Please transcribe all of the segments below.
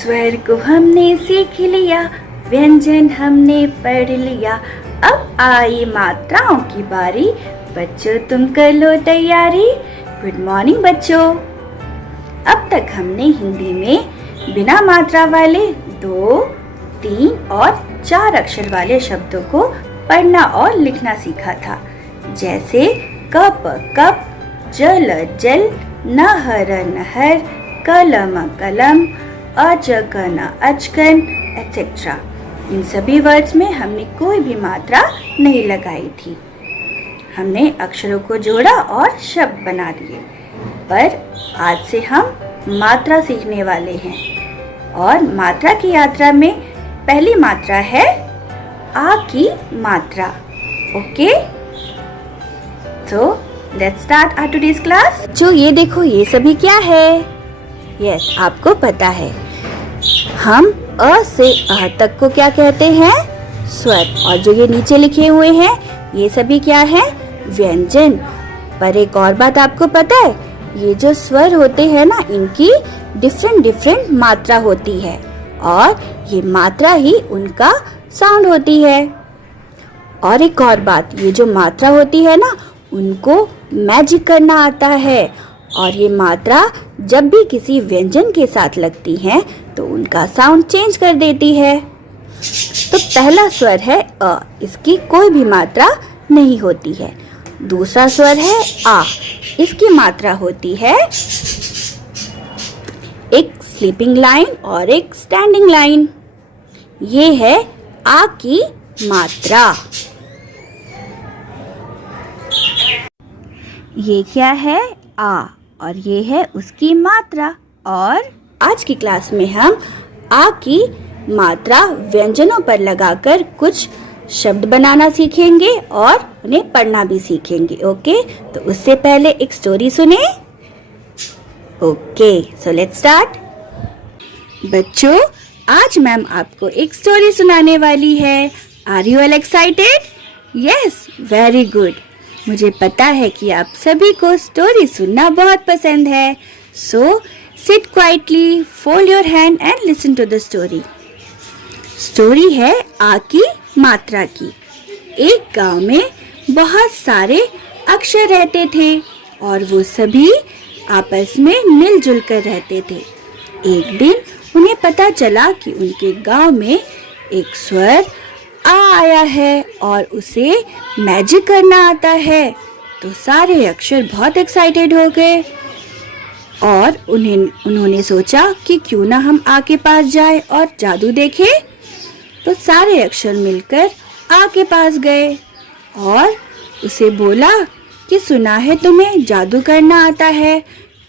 स्वर को हमने सीख लिया, व्यंजन हमने पढ़ लिया, अब आई मात्राओं की बारी, बच्चों तुम कर लो तैयारी। गुड मॉर्निंग बच्चों। अब तक हमने हिंदी में बिना मात्रा वाले 2, 3 और 4 अक्षर वाले शब्दों को पढ़ना और लिखना सीखा था, जैसे कप कप, जल जल, नहर नहर, कलम कलम, अजगन अजगन एक्सेट्रा। इन सभी वर्ड्स में हमने कोई भी मात्रा नहीं लगाई थी। हमने अक्षरों को जोड़ा और शब्द बना दिए। पर आज से हम मात्रा सीखने वाले हैं और मात्रा की यात्रा में पहली मात्रा है आ की मात्रा। ओके, तो let's start our today's class. जो ये देखो, ये सभी क्या है? यस, आपको पता है हम अ से अ तक को क्या कहते हैं? स्वर। और जो ये नीचे लिखे हुए हैं ये सभी क्या है? व्यंजन। पर एक और बात आपको पता है, ये जो स्वर होते हैं ना, इनकी डिफरेंट मात्रा होती है और ये मात्रा ही उनका साउंड होती है। और एक और बात, ये जो मात्रा होती है ना, उनको मैजिक करना आता है और ये मात्रा जब भी किसी व्यंजन के साथ लगती हैं तो उनका साउंड चेंज कर देती है। तो पहला स्वर है अ, इसकी कोई भी मात्रा नहीं होती है। दूसरा स्वर है आ, इसकी मात्रा होती है एक स्लीपिंग लाइन और एक स्टैंडिंग लाइन। ये है आ की मात्रा। ये क्या है? आ, और ये है उसकी मात्रा। और आज की क्लास में हम आ की मात्रा व्यंजनों पर लगाकर कुछ शब्द बनाना सीखेंगे और उन्हें पढ़ना भी सीखेंगे। ओके, तो उससे पहले एक स्टोरी सुने। Okay, so let's start. बच्चों, आज मैम आपको एक स्टोरी सुनाने वाली है। Are you all excited? Yes, very good. मुझे पता है कि आप सभी को स्टोरी सुनना बहुत पसंद है। So sit quietly, fold your hand and listen to the story. Story है आ की मात्रा की। एक गांव में बहुत सारे अक्षर रहते थे और वो सभी आपस में मिलजुल कर रहते थे। एक दिन उन्हें पता चला कि उनके गांव में एक स्वर आ आया है और उसे मैजिक करना आता है। तो सारे अक्षर बहुत एक्साइटेड हो गए और उन्होंने सोचा कि क्यों ना हम आ के पास जाए और जादू देखें। तो सारे अक्षर मिलकर आ के पास गए और उसे बोला कि सुना है तुम्हें जादू करना आता है?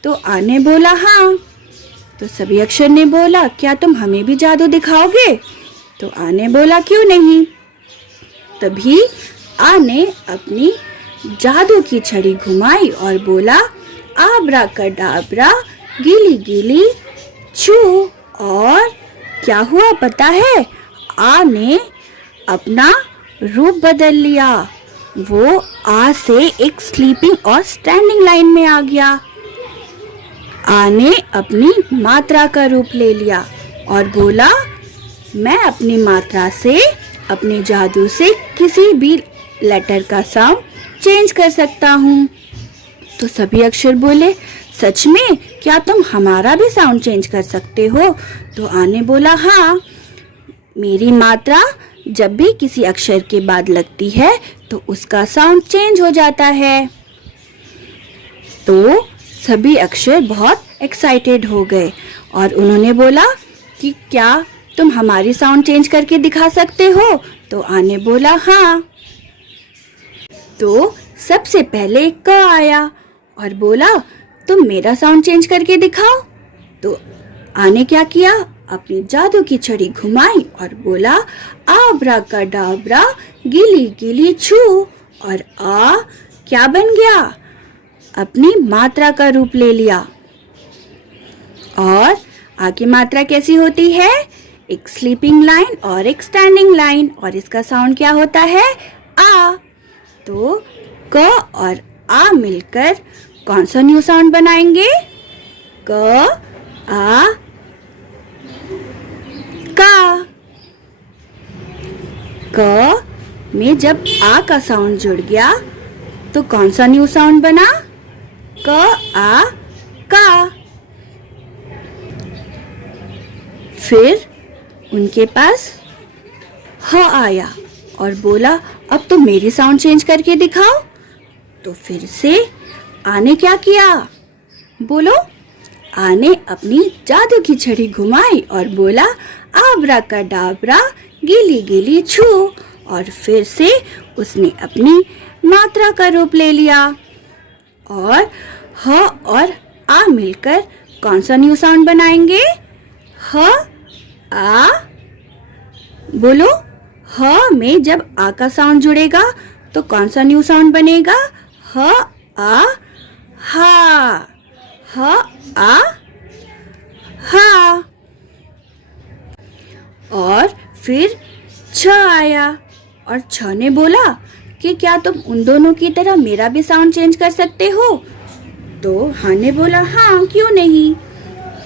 तो आ ने बोला हाँ। तो सभी अक्षर ने बोला क्या तुम हमें भी जादू दिखाओगे? तो आ ने बोला क्यों नहीं। तभी आ ने अपनी जादू की छड़ी घुमाई और बोला आब्रा कडाब्रा, गीली गीली छू। और क्या हुआ पता है? आ ने अपना रूप बदल लिया। वो आ से एक स्लीपिंग और स्टैंडिंग लाइन में आ गया। आ ने अपनी मात्रा का रूप ले लिया और बोला मैं अपनी मात्रा से, अपने जादू से किसी भी लेटर का साउंड चेंज कर सकता हूँ। तो सभी अक्षर बोले सच में? क्या तुम हमारा भी साउंड चेंज कर सकते हो? तो आ ने बोला हाँ, मेरी मात्रा जब भी किसी अक्षर के बाद लगती है तो उसका साउंड चेंज हो जाता है। तो सभी अक्षर बहुत एक्साइटेड हो गए और उन्होंने बोला कि क्या तुम हमारी साउंड चेंज करके दिखा सकते हो? तो आ ने बोला हाँ। तो सबसे पहले क आया और बोला तुम मेरा साउंड चेंज करके दिखाओ। तो आ ने क्या किया? अपनी जादू की छड़ी घुमाई और बोला आब्रा कडाब्रा, गीली गीली छू। और आ क्या बन गया? अपनी मात्रा का रूप ले लिया। और आ की मात्रा कैसी होती है? एक स्लीपिंग लाइन और एक स्टैंडिंग लाइन। और इसका साउंड क्या होता है? आ। तो क और आ मिलकर कौन सा न्यू साउंड बनाएंगे? क आ क में जब आ का साउंड जुड़ गया तो कौन सा न्यू साउंड बना? क आ का। फिर उनके पास ह आया और बोला अब तो मेरी साउंड चेंज करके दिखाओ। तो फिर से आ ने क्या किया? बोलो। आ ने अपनी जादू की छड़ी घुमाई और बोला आब्राकाडाब्रा गीली गीली छू, और फिर से उसने अपनी मात्रा का रूप ले लिया और ह और आ मिलकर कौन सा न्यू साउंड बनाएंगे? ह आ। बोलो। ह में जब आ का साउंड जुड़ेगा तो कौन सा न्यू साउंड बनेगा? ह आ हा। ह आ हा। और फिर छ आया और छ ने बोला कि क्या तुम उन दोनों की तरह मेरा भी साउंड चेंज कर सकते हो? तो हाँ ने बोला हाँ, क्यों नहीं।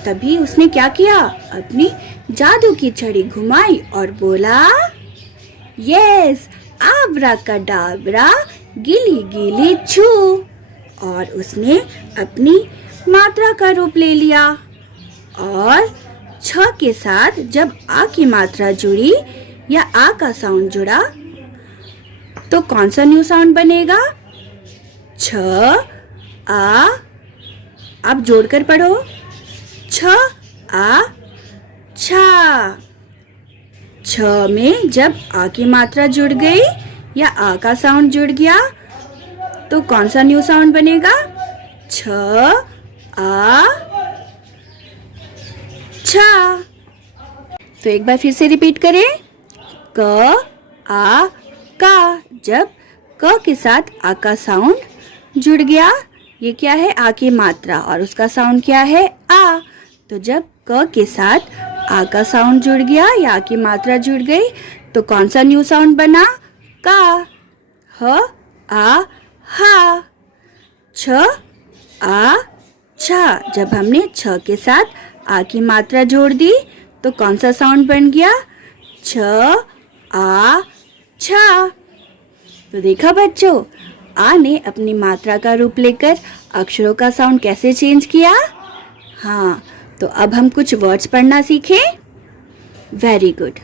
तभी उसने क्या किया? अपनी जादू की छड़ी घुमाई और बोला यस आब्राकाडाब्रा गिली गिली छू, और उसने अपनी मात्रा का रूप ले लिया। और छ के साथ जब आ की मात्रा जुड़ी या आ का साउंड जुड़ा तो कौन सा न्यू साउंड बनेगा? छ आ। आप जोड़कर पढ़ो। छ आ छा। छ में जब आ की मात्रा जुड़ गई या आ का साउंड जुड़ गया तो कौन सा न्यू साउंड बनेगा? छ आ छा। तो एक बार फिर से रिपीट करें। क आ का। जब क के साथ आ का साउंड जुड़ गया, ये क्या है? आ की मात्रा, और उसका साउंड क्या है? आ। तो जब क के साथ आ का साउंड जुड़ गया या आ की मात्रा जुड़ गई तो कौन सा न्यू साउंड बना? का। ह आ हा। छ आ छा। जब हमने छ के साथ आ की मात्रा जोड़ दी तो कौन सा साउंड बन गया? छ आ छा। तो देखा बच्चों, आ ने अपनी मात्रा का रूप लेकर अक्षरों का साउंड कैसे चेंज किया? हाँ, तो अब हम कुछ वर्ड्स पढ़ना सीखें। Very good.